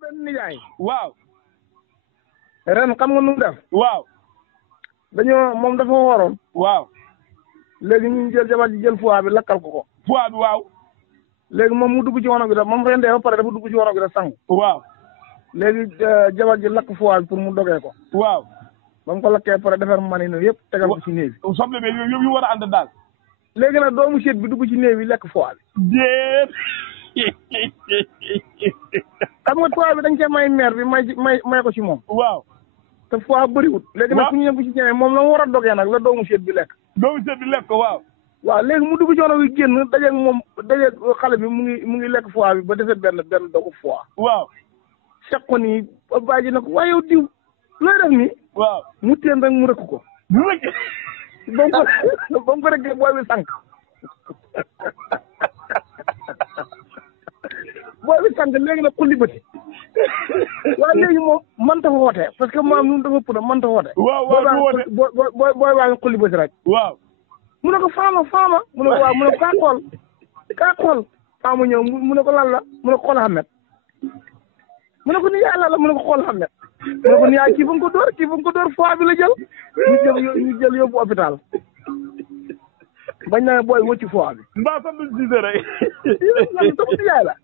benn nijaay. waaw. ren xam nga nu mu def. waaw. dañoo moom dafa waroon. waaw. léegi ñu jël jabar ji jël foie bi lakkal ko ko. foie bi waaw. léegi moom mu dugg ci wono bi da moom rendee ba pare dafa dugg ci wono bi da sangu. waaw. léegi jabar ji lakk foie bi pour mu dogee ko. waaw. ba mu ko lakkee pare defar mani na yëpp tegal ko ci néew bi. soble bi yu war a ànd daal. léegi nag doomu séet bi dugg ci néew bi lekk foie bi. déet. xam nga foie bi dañ cee may meer bi may ko ci moom. waaw. te foie bëriwut. léegi nag fu ñu ñëw ci ñëwee moom la mu war a dogee nag la doomu séet bi lekk. doomu séet bi lekk ko waaw. waaw léegi mu dugg ci wono bi génn dajeeg moom dajeeg xale bi mu ngi lekk foie bi ba defee benn dogu foie. waaw. fekk ko nii bàyyi na ko waaye yow diw looy def nii. waaw mu teen rek mu rëkk ko. mu rëkk. ba mu ko rëkkee booy bi sànq. booy bi sànq léegi nag xulli bëti. waaye léegi moom mënta woote parce que maam ñun dafa puna mënta woote. waaw waaw du woote booy baa ngi xulli bëti rek. waaw. mu ne ko faama mu ne ko waaw mu ne ko kaa xool faama ñëw mu ne ko lan la mu ne ko xool Ahmed mu ne ko ni yaay lan la mu ne ko xool Ahmed mu ne ko ni yaay kii fa nga ko dóor foie bi la jël ñu jël yóbbu hôpital bañ na booy wëcci foie bi. mbaa sax duñ gisee rek. lan sama ni yaay la.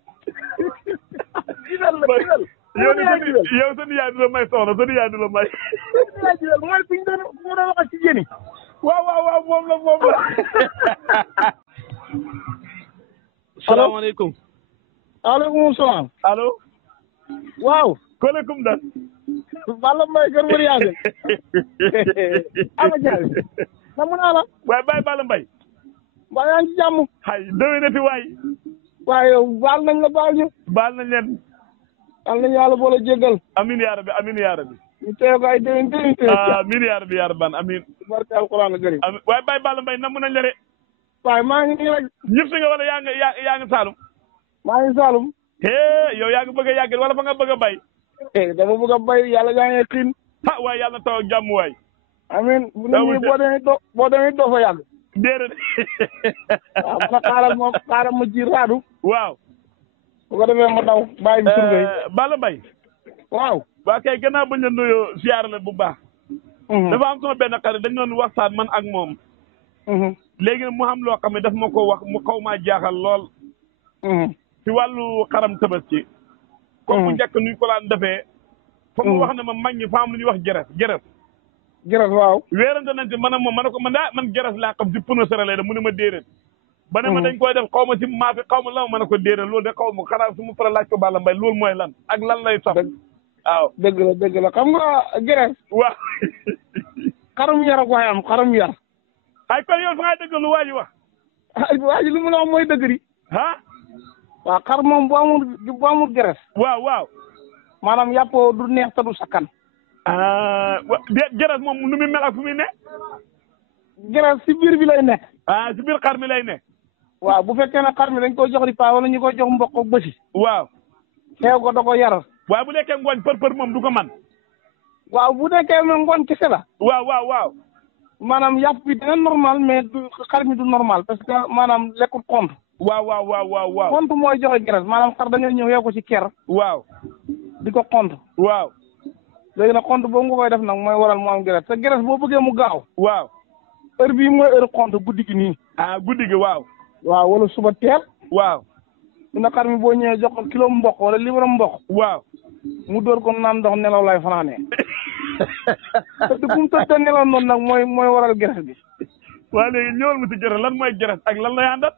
yow sa nijaay du la may soxna sa nijaay du la may. mooy fi ñu doon wax ci jën yi. waaw moom la. salaamaaleykum. aleykum salaam. allo. waaw. kolekum dan. Balla Mbaye Kër Mari Yaasin. ama jaay. namu naa la. waaye Baye Balla Mbaye. mbaa yaa ngi ci jàmm. hay déwénati waay. waaye yow baal nañ la baal ñu. baal nañ leen. yal nañu yàlla boole jéggal. amiin yaa rabbi amiin yaa rabbi. ñu teew ko ay déwén. amiin yaa rabbi yaa rabban amiin. barke alquran karim. amiin waaye Baye Balla Mbaye namm nañ la de. waaye maa ngi nii rek. ñëpp si nga wala yaa ngi Saalum. maa ngi Saalum. yow yaa ngi bëgg a yàggal wala fa nga bëgg a bay. dama bëgg a bay yàlla yaa ngi xiin. waaye yàlla taw ak jàmm waay. amiin bu nit ñi boo demee doo fa yàgg. déedéet. waaw man xaaral ma ci raadu. waaw. bu ko defee ma daw bàyyi bi surga yi. Balla Mbaye. waaw. waa kay gannaaw bañ la nuyoo ziar la bu baax. dafa am sama benn xarit dañ doon waxtaan man ak moom. léegi nag mu xam loo xam ne daf ma ko wax mu xaw maa jaaxal lool. ci wàllu xaram tabaski. comme bu njëkk nuñ ko laan defee. foog mu wax ne ma mag ñi fa am lu ñuy wax jërës. jërës waaw. weerante nañ ci man ak moom ma ne ko man jërës laa xam ci pneu sere lay def mu ne ma déedéet. ba ne ma dañ koy def xaw ma ci maafi xaw ma la ma ne ko déedéet loolu de xaw ma xanaa su ma pare laaj ko Balla Mbaye loolu mooy lan ak lan lay sax. waaw dëgg la xam nga jërës. waaw. xarum yar ak waaye am xarum yar. ay kon yow fa ngay dëgg lu waa ji wax. waa ji li mu la wax mooy dëgg di. ah. waaw xar moom bu amul jërës. waaw. maanaam yàpp du neex te du sakkan. jërës moom nu muy mel ak fu muy ne. jërës si biir bi lay nekk. si biir xar mi lay ne. waaw bu fekkee ne xar mi dañ koy jox ripa wala ñu koy jox mboq ak bësi. waaw. xeew ko da ko yar. waaye bu nekkee ngooñ për moom du ko man. waaw bu nekkee ne ngooñ kese la. waaw. maanaam yàpp bi dina normal mais du xar mi du normal parce que maanaam lekkul xont. waaw. xont mooy joxe graisse maanaam xar da ngay ñëw yeew ko ci ker. waaw. di ko xont. waaw. léegi nag xont boobu nga koy def nag mooy waral mu am graisse te graisse boo bëggee mu gaaw. waaw. heure bii mooy heure xont guddi gi nii. guddi gi waaw. waaw wala suba teel. waaw. dina xar mi boo ñëwee jox ko kilo mboq wala libre mboq. waaw. mu dóor ko naan ndox nelaw lay fanaanee. te bu mu tëdd nelaw noonu nag mooy waral graisse bi. waaw léegi ñëwal mu si graisse lan mooy graisse ak lan lay àndat.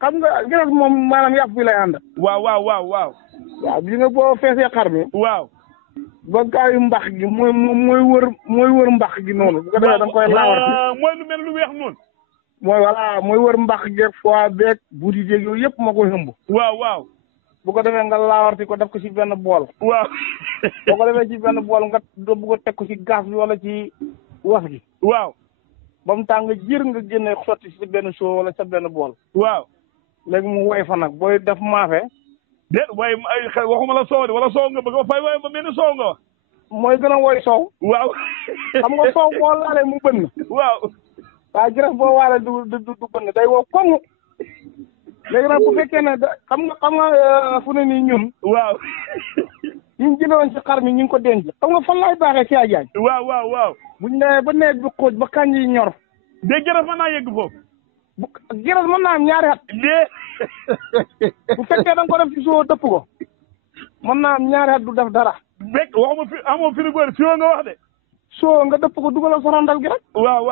xam nga graisse moom maanaam yàpp bi lay ànd. waaw. waaw bi nga boo feesee xar mi. waaw. ba gaayu mbax gi mooy wër mbax gi noonu. bu ko defee da nga koy laawar. mooy lu mel lu weex noonu. mooy wër mbax geeg foie beeg buuti jeeg yooyu yëpp moo koy ëmb. waaw. bu ko defee nga laawarti ko def ko ci benn bool. waaw. boo ko defee ci benn bool nga bu ko teg ko ci gaz bi wala ci was gi. waaw. ba mu tàng jër nga génne sotti ci benn soo wala sa benn bool. waaw. léegi mu woy fa nag booy def maafe. déet waaye waxuma la soow de wala soow nga bëgg ba fay waaye ba mel ni soow nga wax. mooy gën a woy soow. waaw. xam nga soow boo laalee mu bënn. waaw. waaye jërëjëf boo waalee du bënn day wow koŋŋ. léegi nag bu fekkee ne xam nga fu ne nii ñun. waaw. ñu jëloon ci xar mi ñu ngi ko denc xam nga fan laay baaxee ci Adja. waaw. buñ nee ba nawet bi xóot ba kañ yi ñor. de gërës mën naa yegg foofu. gërës mën naa am ñaari at. bu fekkee da nga ko def ci soo dëpp ko. mën naa am ñaari at du def dara. bekk waxuma fi amoo frigo si nga wax de. soo nga dëpp ko dugalal sorondal gi rek. waaw.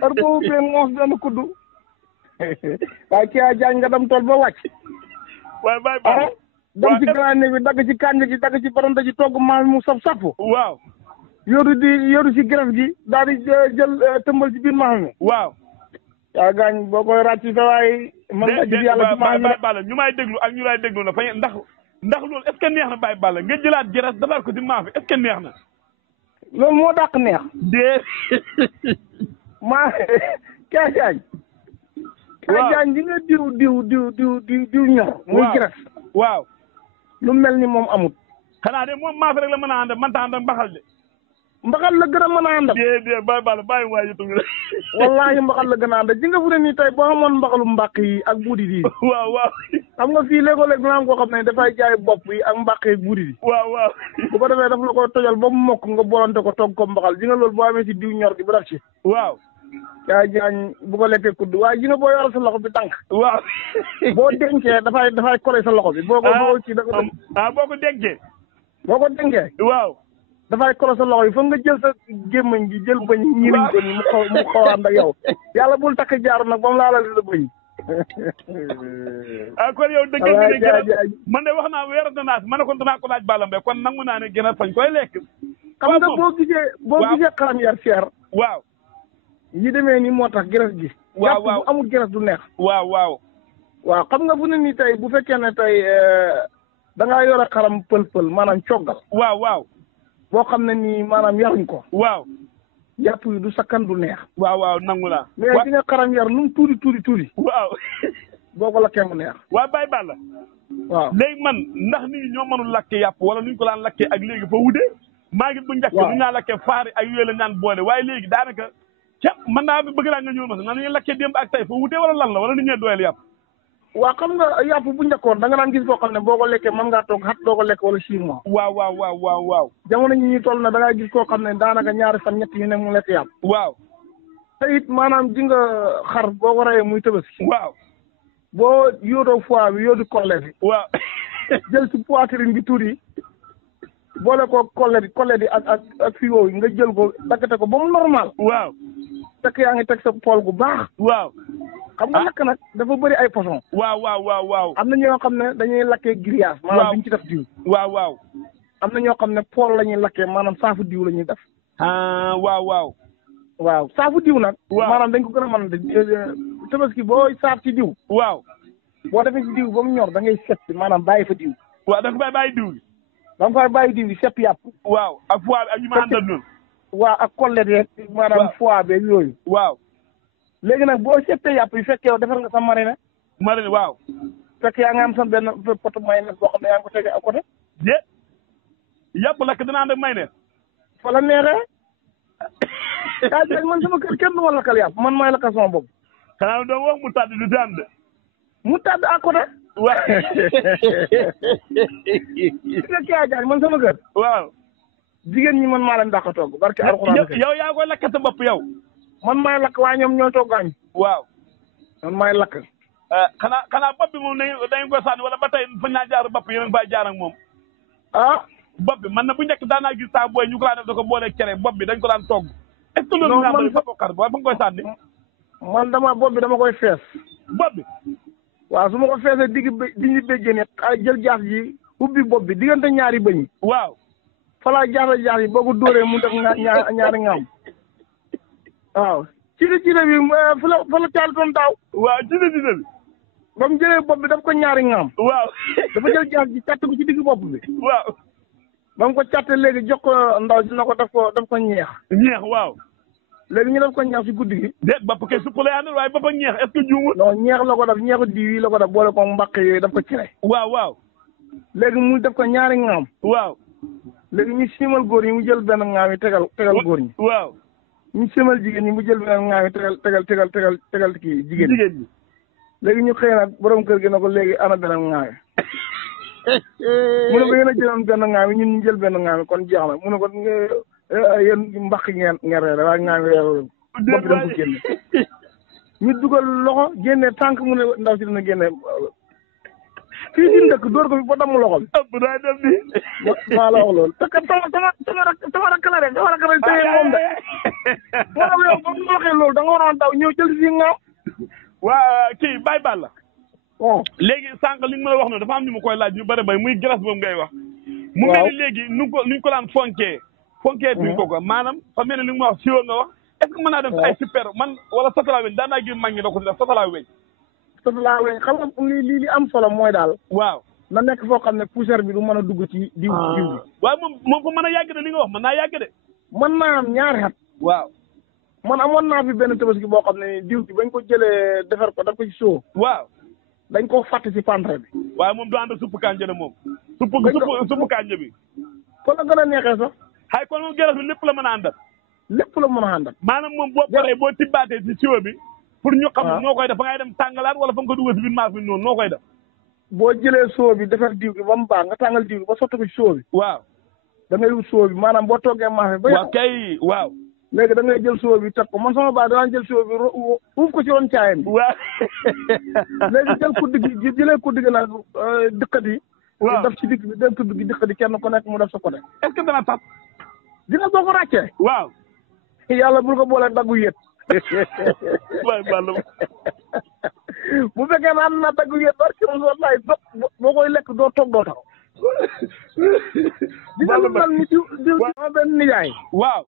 heure boobu bee ngoos benn kuddu. waaye ci Adja nga dem tool ba wàcc. waaye bàyyi baax dem ci garaane bi dagg ci kànja gi dagg ci baranda ji togg maal mu saf sapp. waaw. yoru ci gërës gi daal di jël tëmbal ci biir maal mi. waaw. yaa gaañ boo koy ràcc sa waay. mën nga gis yàlla ci maal mi Baye Balla ñu may déglu ak ñu lay déglu na fa ndax loolu est-ce que neex na Baye Balla nga jëlaat gërës dafaat ko ci maafe est-ce que neex na. loolu moo dàq neex. maa Kajaañ. waaw Kajaañ di nga diw ñor. muy gërës. waaw. lu mel ni moom amut. xanaa de moom maafe rek la mën a ànd man ta ànd ak mbaxal de. mbaxal la gën a mën a àndal. déedéet Baye Balla bàyyi waay yëpp nga. wallaahi mbaxal la gën a àndal ji nga fu ne nii tey boo amoon mbaxalu mbàq yi ak buudi yi. waaw. xam nga fii léegoo-léeg dina am koo xam ne dafay jaay bopp yi ak mbàq yi buudi yi. waaw. bu ko defee daf la ko tojal ba mu mokk nga bolante ko togg ko mbaxal ji nga loolu boo amee si diw ñor gi ba def ci. waaw. yaa jaañ bu ko lekkee kudd waaye ji nga boo yoral sa loxo bi tànk. waaw. boo dencee dafay kole sa loxo bi. boo ko ci da ko boo ko dencee. boo ko dencee. waaw. dafay kolo sa loxo yi foog nga jël sa gémmañ gi jël bëñ ñiriñ ko ni mu xaw a ànd ak yow yàlla bul takk jaaru nag ba mu laalal la bëñ. kon yow dëgg nga ne gën man de wax naa weerante naa ma ne kon danaa ko laaj Balla Mbaye kon nangu naa ne gën a fañ koy lekk. xam nga boo gisee xaram yar seer. waaw. yi demee nii moo tax gërës gi. waaw bu amul gërës du neex. waaw. waaw xam nga fu ne nii tey bu fekkee ne tey da ngaa yore xaram pël maanaam coggal. waaw. boo xam ne nii maanaam yaruñ ko. waaw. yàpp yi du sakkan du neex. waaw nangu naa. mais di nga xaram yar lu mu tuuti. waaw. boo ko lakkee mu neex. waaw Baye Balla. waaw léegi man ndax nit ñi ñoo mënul lakkee yàpp wala nuñ ko daan lakkee ak léegi fa wuute. maa ngi bu njëkk nu ñu naan lakkee faari ak yooyu la ñaan boole waaye léegi daanaka man naa bëgg naa nga ñëw ma sax nan ñuy lakkee démb ak tey fa wuute wala lan la wala nit ñee doyal yàpp. waaw xam nga yàpp bu njëkkoon da nga daan gis boo xam ne boo ko lekkee mën ngaa toog xat doo ko lekk wala 6 mois. waaw. jamono ñi ñuy toll na da ngay gis koo xam ne daanaka ñaari fan ñett yu ne mu lekk yàpp. waaw. te it maanaam ji nga xar boo ko reyee muy Tabaski. waaw. boo yóotoo foie bi yóotu collet bi. waaw. jël ci poitrine bi tuuti boole ko collet bi ak fii woowu nga jël ko daggate ko ba mu normal. waaw. fekk yaa ngi teg sa pool gu baax. waaw. xam nga lakk nag dafa bëri ay façon. waaw. am na ñoo xam ne dañuy lakkee grillage. maanaam duñ ci def diw. waaw. am na ñoo xam ne pool la ñuy lakkee maanaam saafu diw la ñuy def. waaw. waaw saafu diw nag. waaw maanaam dañ ko gën a mën a Tabaski boo saaf ci diw. waaw. boo defee ci diw ba mu ñor da ngay sepp maanaam bàyyi fa diw. waaw da nga koy bàyyi diw bi. da nga koy bàyyi diw bi sepp yàpp. waaw ak foie bi ak ñu ma àndal noonu. waaw ak collet yeeg. maanaam foie beeg yooyu. waaw. léegi nag boo seppee yàpp yi fekk yow defar nga sa marine. waaw. fekk yaa nga am sa benn poto mayonnaise boo xam ne yaa ngi ko tege à côté. yàpp lakk dina ànd ak mayonnaise. fa la neexee. yaa jël man sama kër kenn du ma lakkal yàpp man maay lakkal sama bopp. xanaa doo wax mu tàdd du si ànd. mu tàdd à côté. waaw. man sama kër. waaw. jigéen ñi man maa leen dàq a togg barke alxuraan. yow yaa koy lakk sa bopp yow. man maay lakk waaye ñoom ñoo toggaañ. waaw. man maay lakk. xanaa bopp bi moom dañu ko sànni wala ba tey fa ñaa jaar bopp yéen a ngi fay jaar ak moom. bopp bi man na bu njëkk daan naa gis saa booy ñu ko daan def da ko booleeg cere bopp bi dañ ko daan togg. est ce que loolu nga xam ne xar ba nga koy sànni. man bopp bi dama koy fees. bopp bi. waaw su ma ko feesee digg béjjén jël jaas ji ubbi bopp bi diggante ñaari bëñ. waaw. fa laa jaas yi boo ko dóoree mu def ñaari ngaam. waaw. ci bi fa la caal doon daaw. waaw ci bi. ba mu jëlee bopp bi daf ko ñaari ngaam. waaw. dafa jël jaas ji càtt ko ci digg bopp bi. waaw. ba mu ko càttee léegi jox ko ndaw si na ko daf ko ñeex. ñeex waaw. léegi ñu def ko ñeex si guddi gi. déet bopp kay supp la àndal waaye bopp ak ñeex est-ce que juumul. non ñeex la ko def ñeexu diw yi la ko def boole ko mbaq yooyu daf ko cere. waaw. léegi mu def ko ñaari ngaam. waaw. léegi ñu simal góor ñi mu jël benn ngaam yi tegal góor ñi. waaw. ñu simal jigéen ñi mu jël benn ngaam yi tegal kii jigéen ñi. léegi ñu xëy nag borom kër gi na ko léegi ana beneen ngaam yi. mu ne ko yéen a jëloon benn ŋaami ñun ñu jël benn ŋaami kon jeex na mu ne ko yéen mbaq ngeen reere waaye ŋaami reere bopp bi dañ ko génne ñu dugal loxo génne tànk mu ne ndaw si dina génne fii ci ndëkk dóor ko fi ba damm loxo bi. ëpp naa dem bi. maa la wax loolu te kat sama rakk la rek téye moom de. boo xam yow ba mu waxee loolu da nga waroon daw ñëw jël si ŋaam. waa kii Baye Balla. bon léegi sànq li nga ma la wax noonu dafa am ñu ma koy laaj ñu bëri bay muy grâce boobu ngay wax. mu mel ni léegi nuñ ko daan fonkee. fonkee duñ ko maanaam fa mel ni li nga ma wax siwo nga wax. est-ce que mën naa dem si ay super man wala satala weñ daan naa gis mag ñi da ko def satala weñ. satala weñ xam nga li am solo mooy daal. waaw na nekk foo xam ne poussière bi du mën a dugg ci diw bi. waaye moom ko mën a yàgg de li nga wax mën naa yàgg de. mën naa am ñaari at. waaw man amoon naa fi benn tabaski boo xam ne diw bi bañ ko jëlee defar ko daf ko ci soo. waaw dañ koo fàtte si pantre bi. waaye moom du ànd ak suppu kànja de moom. suppu kànja bi. kon la gën a neexee sax. xay kon moom gerte bi lépp la mën a àndal. lépp la mën a àndal. maanaam moom boo paree boo tibbaatee ci siwo bi. pour ñu xam noo koy def fa ngay dem tàngalaat wala fa nga ko dugal si biir maas bi noonu noo koy def. boo jëlee soo bi defar diw bi ba mu baax nga tàngal diw bi ba sotti ko ci soo bi. waaw da ngay wut soo bi maanaam boo toggee maafe ba. waaw kay waaw. léegi da ngay jël soo bi teg ko man sama baa daan jël soo bi uuf ko ci ron caayam bi. waaw. léegi jël kuddi gi jëlee kuddi gi nag dëkkat yi. waaw def ci digg bi dem kuddi gi dëkkat yi kenn ku nekk mu def sa côté. est-ce que dana tax. dina boo ko ràccee. waaw. yàlla bul ko boolee daggu yéet. waay Balla. bu fekkee ne am na daggu yéet barke mu wallaay boo koy lekk doo toog doo taxaw. dina lu mel ni diw benn nijaay. waaw.